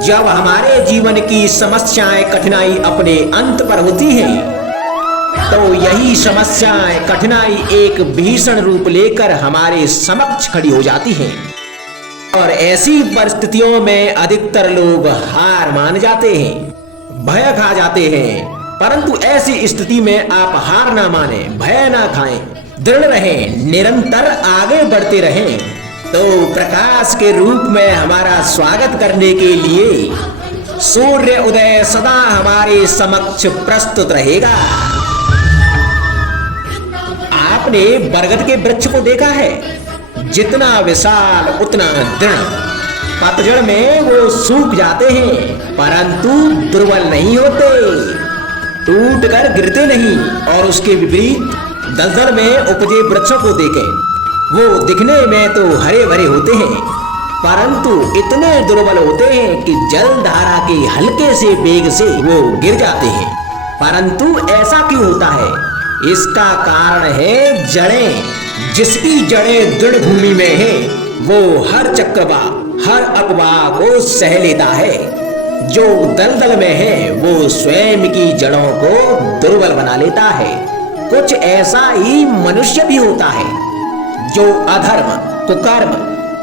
जब हमारे जीवन की समस्याएं कठिनाई अपने अंत पर होती हैं, तो यही समस्याएं कठिनाई एक भीषण रूप लेकर हमारे समक्ष खड़ी हो जाती हैं और ऐसी परिस्थितियों में अधिकतर लोग हार मान जाते हैं, भय खा जाते हैं। परंतु ऐसी स्थिति में आप हार ना माने, भय ना खाएं, दृढ़ रहें, निरंतर आगे बढ़ते रहें। तो प्रकाश के रूप में हमारा स्वागत करने के लिए सूर्य उदय सदा हमारे समक्ष प्रस्तुत रहेगा। आपने बरगद के वृक्ष को देखा है, जितना विशाल उतना दृढ़। पतझड़ में वो सूख जाते हैं परंतु दुर्बल नहीं होते, टूट कर गिरते नहीं। और उसके विपरीत दलदल में उपजे वृक्षों को देखें, वो दिखने में तो हरे भरे होते हैं परंतु इतने दुर्बल होते हैं कि जल धारा के हल्के से वेग से वो गिर जाते हैं। परंतु ऐसा क्यों होता है? इसका कारण है जड़ें। जिसकी जड़ें दृढ़ भूमि में है वो हर चक्रवात, हर अफवाह को सह लेता है। जो दलदल में है वो स्वयं की जड़ों को दुर्बल बना लेता है। कुछ ऐसा ही मनुष्य भी होता है जो अधर्म, कुकर्म,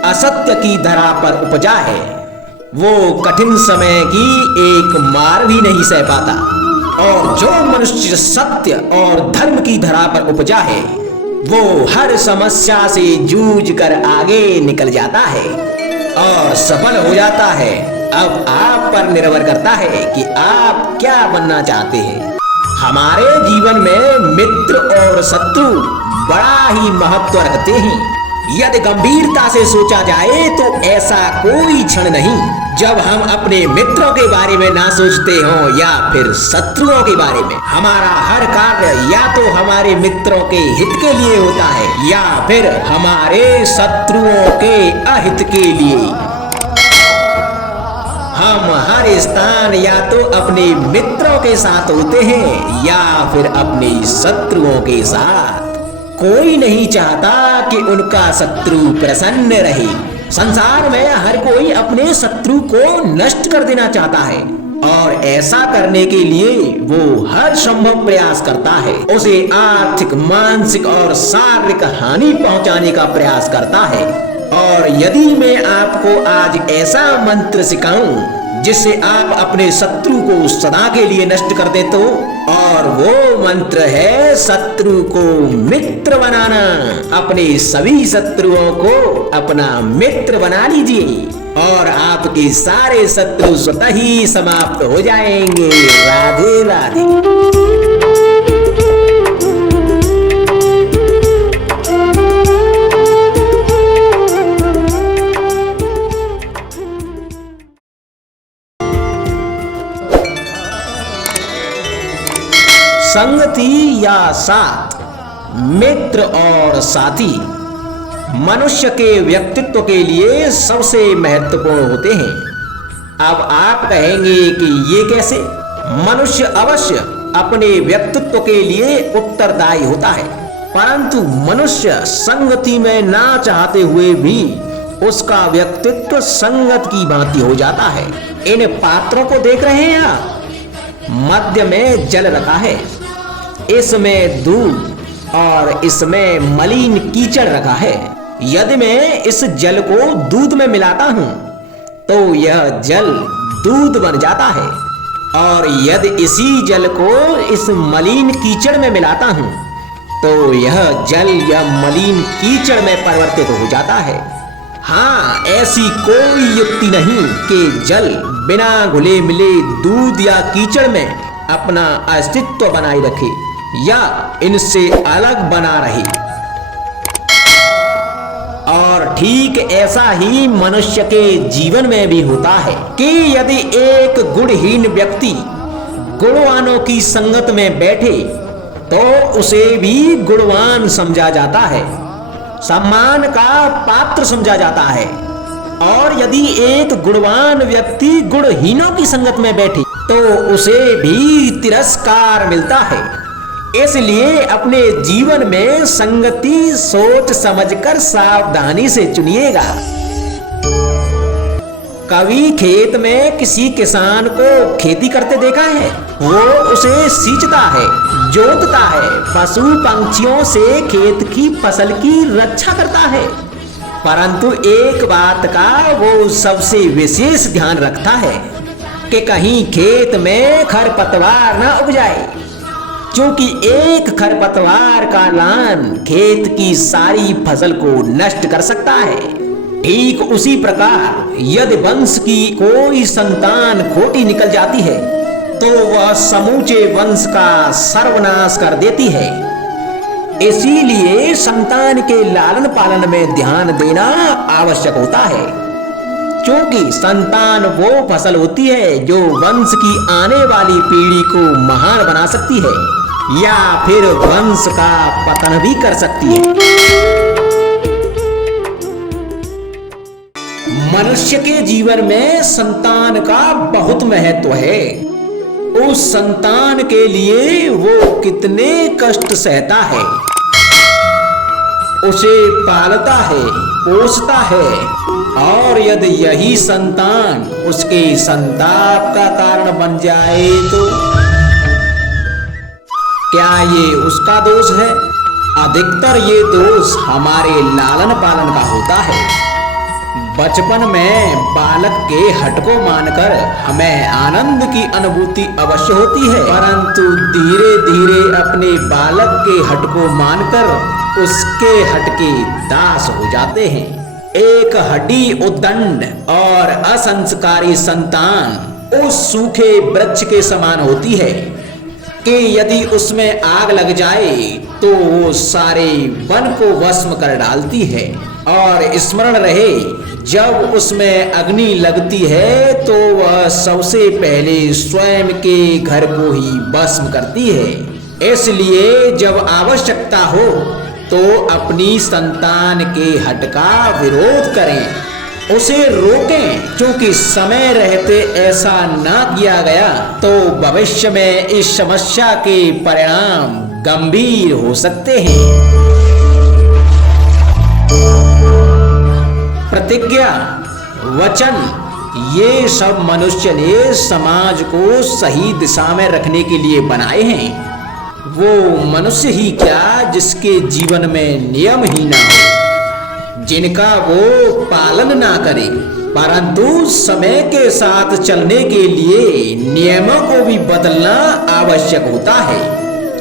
असत्य की धरा पर उपजा है। वो कठिन समय की एक मार भी नहीं सह पाता। और जो मनुष्य सत्य और धर्म की धरा पर उपजा है वो हर समस्या से जूझ कर आगे निकल जाता है और सफल हो जाता है। अब आप पर निर्भर करता है कि आप क्या बनना चाहते हैं। हमारे जीवन में मित्र और शत्रु बड़ा ही महत्व रखते हैं। यदि गंभीरता से सोचा जाए तो ऐसा कोई क्षण नहीं जब हम अपने मित्रों के बारे में ना सोचते हों या फिर शत्रुओं के बारे में। हमारा हर कार्य या तो हमारे मित्रों के हित के लिए होता है या फिर हमारे शत्रुओं के अहित के लिए। हम हर स्थान या तो अपने मित्रों के साथ होते हैं या फिर अपने शत्रुओं के साथ। कोई नहीं चाहता कि उनका शत्रु प्रसन्न रहे। संसार में हर कोई अपने शत्रु को नष्ट कर देना चाहता है और ऐसा करने के लिए वो हर संभव प्रयास करता है। उसे आर्थिक, मानसिक और शारीरिक हानि पहुंचाने का प्रयास करता है। और यदि मैं आपको आज ऐसा मंत्र सिखाऊं जिससे आप अपने शत्रु को सदा के लिए नष्ट कर दे तो, और वो मंत्र है शत्रु को मित्र बनाना। अपने सभी शत्रुओं को अपना मित्र बना लीजिए और आपके सारे शत्रु स्वतः ही समाप्त हो जाएंगे। राधे राधे। संगति या साथ, मित्र और साथी मनुष्य के व्यक्तित्व के लिए सबसे महत्वपूर्ण होते हैं। अब आप कहेंगे कि ये कैसे? मनुष्य अवश्य अपने व्यक्तित्व के लिए उत्तरदायी होता है परंतु मनुष्य संगति में ना चाहते हुए भी उसका व्यक्तित्व संगत की भांति हो जाता है। इन पात्रों को देख रहे हैं आप? मध्य में जल रखा है, इसमें दूध और इसमें मलिन कीचड़ रखा है। यदि मैं इस जल को दूध में मिलाता हूं तो यह जल दूध बन जाता है और यदि इसी जल को इस मलिन कीचड़ में मिलाता हूं तो यह जल या मलिन कीचड़ में परिवर्तित हो जाता है। हाँ, ऐसी कोई युक्ति नहीं कि जल बिना घुले मिले दूध या कीचड़ में अपना अस्तित्व बनाए रखे या इनसे अलग बना रहे। और ठीक ऐसा ही मनुष्य के जीवन में भी होता है कि यदि एक गुणहीन व्यक्ति गुणवानों की संगत में बैठे तो उसे भी गुणवान समझा जाता है, सम्मान का पात्र समझा जाता है। और यदि एक गुणवान व्यक्ति गुणहीनों की संगत में बैठे तो उसे भी तिरस्कार मिलता है। इसलिए अपने जीवन में संगति सोच समझकर सावधानी से चुनिएगा। कभी खेत में किसी किसान को खेती करते देखा है? वो उसे सींचता है, जोतता है, पशु पंछियों से खेत की फसल की रक्षा करता है, परंतु एक बात का वो सबसे विशेष ध्यान रखता है कि कहीं खेत में खरपतवार न उग जाए, क्योंकि एक खरपतवार का लान खेत की सारी फसल को नष्ट कर सकता है। ठीक उसी प्रकार यदि वंश की कोई संतान खोटी निकल जाती है तो वह समूचे वंश का सर्वनाश कर देती है। इसीलिए संतान के लालन पालन में ध्यान देना आवश्यक होता है, क्योंकि संतान वो फसल होती है जो वंश की आने वाली पीढ़ी को महान बना सकती है या फिर वंश का पतन भी कर सकती है। मनुष्य के जीवन में संतान का बहुत महत्व है। उस संतान के लिए वो कितने कष्ट सहता है, उसे पालता है, पोसता है, और यदि यही संतान उसके संताप का कारण बन जाए तो क्या ये उसका दोष है? अधिकतर ये दोष हमारे लालन पालन का होता है। बचपन में बालक के हठ को मानकर हमें आनंद की अनुभूति अवश्य होती है, परंतु धीरे धीरे अपने बालक के हठ को मानकर उसके हठ के दास हो जाते हैं। एक हड्डी उद्दंड और असंस्कारी संतान उस सूखे वृक्ष के समान होती है कि यदि उसमें आग लग जाए तो वो सारे वन को भस्म कर डालती है। और स्मरण रहे, जब उसमें अग्नि लगती है तो वह सबसे पहले स्वयं के घर को ही भस्म करती है। इसलिए जब आवश्यकता हो तो अपनी संतान के हठ का विरोध करें, उसे रोकें, क्योंकि समय रहते ऐसा ना किया गया तो भविष्य में इस समस्या के परिणाम गंभीर हो सकते हैं। प्रतिज्ञा, वचन, ये सब मनुष्य ने समाज को सही दिशा में रखने के लिए बनाए हैं। वो मनुष्य ही क्या जिसके जीवन में नियम ही ना हो, जिनका वो पालन ना करे, परंतु समय के साथ चलने के लिए नियमों को भी बदलना आवश्यक होता है,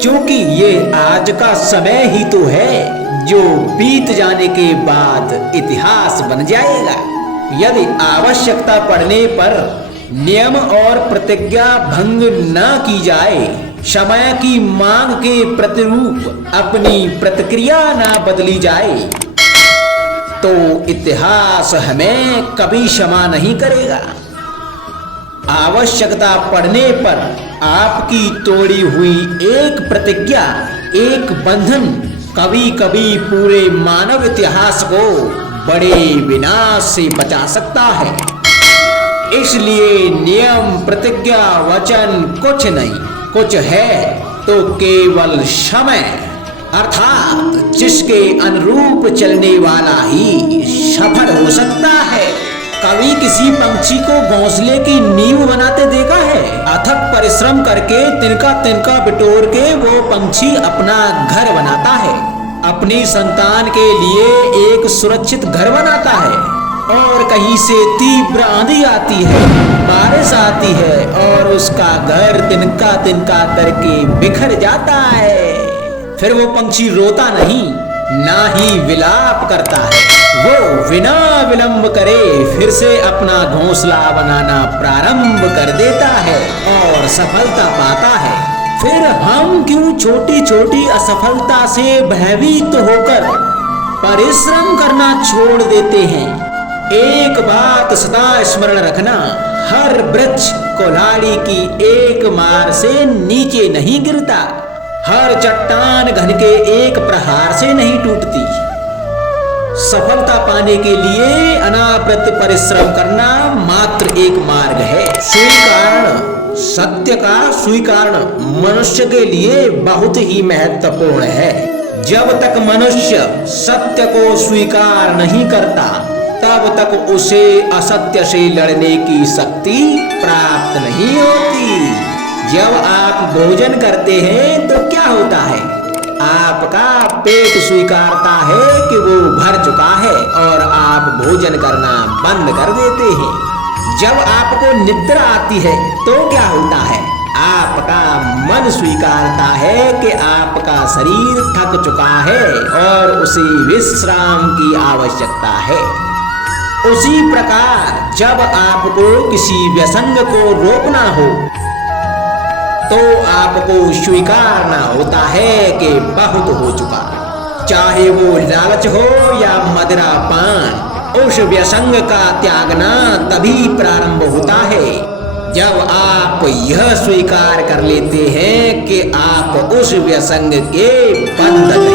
क्योंकि ये आज का समय ही तो है जो बीत जाने के बाद इतिहास बन जाएगा। यदि आवश्यकता पड़ने पर नियम और प्रतिज्ञा भंग न की जाए, समय की मांग के प्रतिरूप अपनी प्रतिक्रिया न बदली जाए, तो इतिहास हमें कभी क्षमा नहीं करेगा। आवश्यकता पड़ने पर आपकी तोड़ी हुई एक प्रतिज्ञा, एक बंधन कभी कभी पूरे मानव इतिहास को बड़े विनाश से बचा सकता है। इसलिए नियम, प्रतिज्ञा, वचन कुछ नहीं, कुछ है तो केवल समय, अर्थात जिसके अनुरूप चलने वाला ही सफल हो सकता है। कभी किसी पंछी को घोंसले की नींव बनाते देखा है? अथक परिश्रम करके तिनका तिनका बिटोर के वो पंछी अपना घर बनाता है, अपनी संतान के लिए एक सुरक्षित घर बनाता है। और कहीं से तीव्र आंधी आती है, बारिश आती है और उसका घर तिनका तिनका करके बिखर जाता है। फिर वो पंछी रोता नहीं, ना ही विलाप करता है, वो बिना विलंब करे फिर से अपना घोंसला बनाना प्रारंभ कर देता है और सफलता पाता है। फिर हम क्यों छोटी छोटी असफलता से भयभीत होकर परिश्रम करना छोड़ देते हैं? एक बात सदा स्मरण रखना, हर वृक्ष कुल्हाड़ी की एक मार से नीचे नहीं गिरता, हर चट्टान घन के एक प्रहार से नहीं टूटती। सफलता पाने के लिए अनावृत परिश्रम करना मात्र एक मार्ग है। स्वीकरण, सत्य का स्वीकरण मनुष्य के लिए बहुत ही महत्वपूर्ण है। जब तक मनुष्य सत्य को स्वीकार नहीं करता तब तक उसे असत्य से लड़ने की शक्ति प्राप्त नहीं होती। जब आप भोजन करते हैं तो क्या होता है? आपका पेट स्वीकारता है कि वो भर चुका है और आप भोजन करना बंद कर देते हैं। जब आपको निद्रा आती है तो क्या होता है? आपका मन स्वीकारता है कि आपका शरीर थक चुका है और उसे विश्राम की आवश्यकता है। उसी प्रकार जब आपको किसी व्यसंग को रोकना हो तो आपको स्वीकारना होता है कि बहुत हो चुका। चाहे वो लालच हो या मदिरा पान, उस व्यसंग का त्यागना तभी प्रारंभ होता है जब आप यह स्वीकार कर लेते हैं कि आप उस व्यसंग के बंधन